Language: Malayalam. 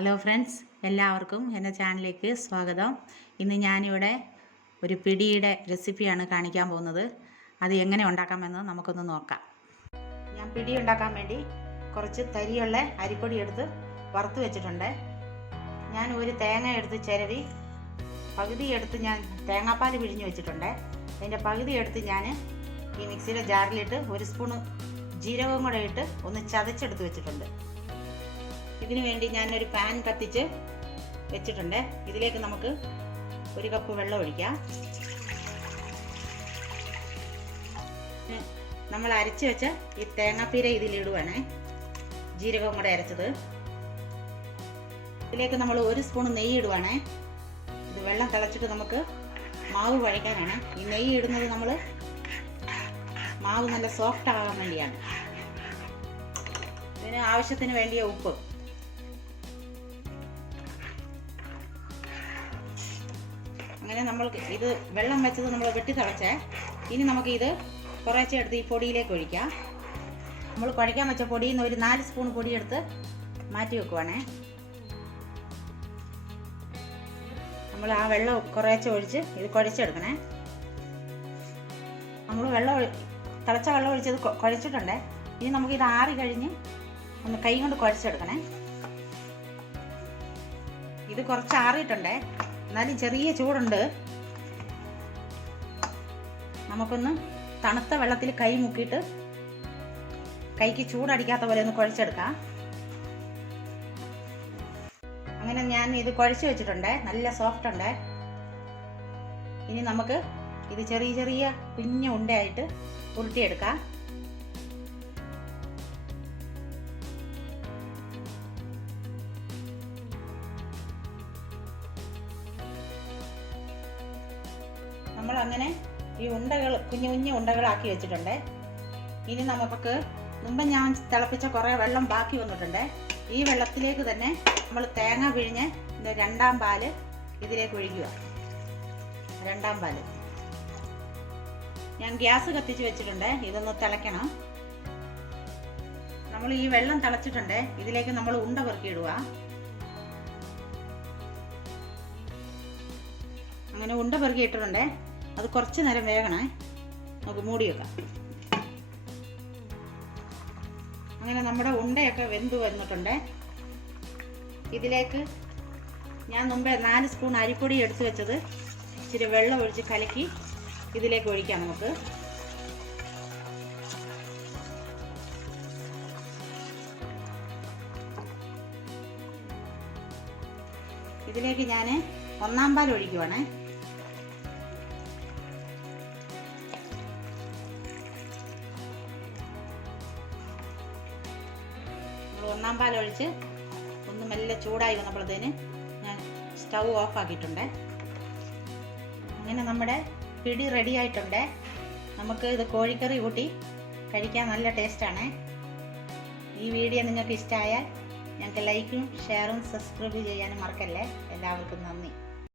ഹലോ ഫ്രണ്ട്സ് എല്ലാവർക്കും എന്റെ ചാനലിലേക്ക് സ്വാഗതം. ഇന്ന് ഞാനിവിടെ ഒരു പിടിയുടെ റെസിപ്പിയാണ് കാണിക്കാൻ പോകുന്നത്. അത് എങ്ങനെ ഉണ്ടാക്കാമെന്ന് നമുക്കൊന്ന് നോക്കാം. ഞാൻ പിടി ഉണ്ടാക്കാൻ വേണ്ടി കുറച്ച് തരിയുള്ള അരിപ്പൊടി എടുത്ത് വറുത്ത് വെച്ചിട്ടുണ്ട്. ഞാൻ ഒരു തേങ്ങ എടുത്ത് ചിരവി പകുതി എടുത്ത് ഞാൻ തേങ്ങാപ്പാൽ പിഴിഞ്ഞ് വെച്ചിട്ടുണ്ട്. അതിന്റെ പകുതി എടുത്ത് ഞാൻ ഈ മിക്സിയുടെ ജാറിലിട്ട് ഒരു സ്പൂണ് ജീരകവും കൂടെ ഇട്ട് ഒന്ന് ചതച്ചെടുത്ത് വെച്ചിട്ടുണ്ട്. ഇതിനു വേണ്ടി ഞാനൊരു പാൻ കത്തിച്ച് വെച്ചിട്ടുണ്ട്. ഇതിലേക്ക് നമുക്ക് ഒരു കപ്പ് വെള്ളം ഒഴിക്കാം. നമ്മൾ അരച്ച് വെച്ച ഈ തേങ്ങാപ്പീര ഇതിലിടുവാണേ. ജീരകവും കൂടെ അരച്ചത്. ഇതിലേക്ക് നമ്മൾ ഒരു സ്പൂൺ നെയ്യ് ഇടുവാണേ. ഇത് വെള്ളം തിളച്ചിട്ട് നമുക്ക് മാവ് കുഴയ്ക്കാനാണ് ഈ നെയ്യ് ഇടുന്നത് നമ്മൾ മാവ് നല്ല സോഫ്റ്റ് ആകാൻ വേണ്ടിയാണ്. ഇതിന് ആവശ്യത്തിന് വേണ്ടിയ ഉപ്പ്. അങ്ങനെ നമ്മൾ ഇത് വെള്ളം വെച്ചത് നമ്മൾ വെട്ടി തിളച്ചേ. ഇനി നമുക്ക് ഇത് കുറേശ്ശെ എടുത്ത് ഈ പൊടിയിലേക്ക് ഒഴിക്കാം. നമ്മൾ കുഴയ്ക്കാൻ വെച്ച പൊടിയിൽ നിന്ന് ഒരു നാല് സ്പൂൺ പൊടിയെടുത്ത് മാറ്റി വെക്കുവാണേ. നമ്മൾ ആ വെള്ളം കുറേശ്ശെ ഒഴിച്ച് ഇത് കുഴച്ചെടുക്കണേ. നമ്മൾ വെള്ളം തിളച്ച വെള്ളം ഒഴിച്ചത് കുഴച്ചിട്ടുണ്ടേ. ഇനി നമുക്ക് ഇത് ആറി കഴിഞ്ഞ് ഒന്ന് കൈ കൊണ്ട് കുഴച്ചെടുക്കണേ. ഇത് കുറച്ച് ആറിയിട്ടുണ്ടേ. എന്നാലും ചെറിയ ചൂടുണ്ട്. നമുക്കൊന്ന് തണുത്ത വെള്ളത്തിൽ കൈ മുക്കിയിട്ട് കൈക്ക് ചൂടടിക്കാത്ത പോലെ ഒന്ന് കുഴച്ചെടുക്കാം. അങ്ങനെ ഞാൻ ഇത് കുഴച്ച് വെച്ചിട്ടുണ്ട്. നല്ല സോഫ്റ്റ് ഉണ്ട്. ഇനി നമുക്ക് ഇത് ചെറിയ ചെറിയ കുഞ്ഞു ഉണ്ടയായിട്ട് ഉരുട്ടിയെടുക്കാം. നമ്മൾ അങ്ങനെ ഈ ഉണ്ടകൾ കുഞ്ഞു കുഞ്ഞു ഉണ്ടകളാക്കി വെച്ചിട്ടുണ്ട്. ഇനി നമുക്ക് മുമ്പ് ഞാൻ തിളപ്പിച്ച കുറേ വെള്ളം ബാക്കി വന്നിട്ടുണ്ട്. ഈ വെള്ളത്തിലേക്ക് തന്നെ നമ്മൾ തേങ്ങ പിഴിഞ്ഞ് രണ്ടാം പാൽ ഇതിലേക്ക് ഒഴിക്കുക. രണ്ടാം പാൽ. ഞാൻ ഗ്യാസ് കത്തിച്ച് വെച്ചിട്ടുണ്ട്. ഇതൊന്ന് തിളയ്ക്കണം. നമ്മൾ ഈ വെള്ളം തിളച്ചിട്ടുണ്ട്. ഇതിലേക്ക് നമ്മൾ ഉണ്ട പെറുക്കിയിടുക. അങ്ങനെ ഉണ്ട പെറുക്കി ഇട്ടിട്ടുണ്ട് അത് കുറച്ച് നേരം വേകണേ. നമുക്ക് മൂടി വെക്കാം. അങ്ങനെ നമ്മുടെ ഉണ്ടയൊക്കെ വെന്തു വന്നിട്ടുണ്ട്. ഇതിലേക്ക് ഞാൻ മുമ്പേ നാല് സ്പൂൺ അരിപ്പൊടി എടുത്തു വെച്ചത്. ഇച്ചിരി വെള്ളം ഒഴിച്ച് കലക്കി ഇതിലേക്ക് ഒഴിക്കാം നമുക്ക്. ഇതിലേക്ക് ഞാൻ ഒന്നാം പാൽ ഒഴിക്കുവാണേ. ഒന്നാം പാൽ ഒഴിച്ച് ഒന്ന് മെല്ലെ ചൂടായി വന്നപ്പോഴത്തേന് ഞാൻ സ്റ്റൗ ഓഫ് ആക്കിയിട്ടുണ്ട്. അങ്ങനെ നമ്മുടെ പിടി റെഡി ആയിട്ടുണ്ട്. നമുക്ക് ഇത് കോഴിക്കറി കൂട്ടി കഴിക്കാൻ നല്ല ടേസ്റ്റാണ് ഈ വീഡിയോ നിങ്ങൾക്ക് ഇഷ്ടമായാൽ ഞങ്ങൾക്ക് ലൈക്കും ഷെയറും സബ്സ്ക്രൈബ് ചെയ്യാനും മറക്കല്ലേ? എല്ലാവർക്കും നന്ദി.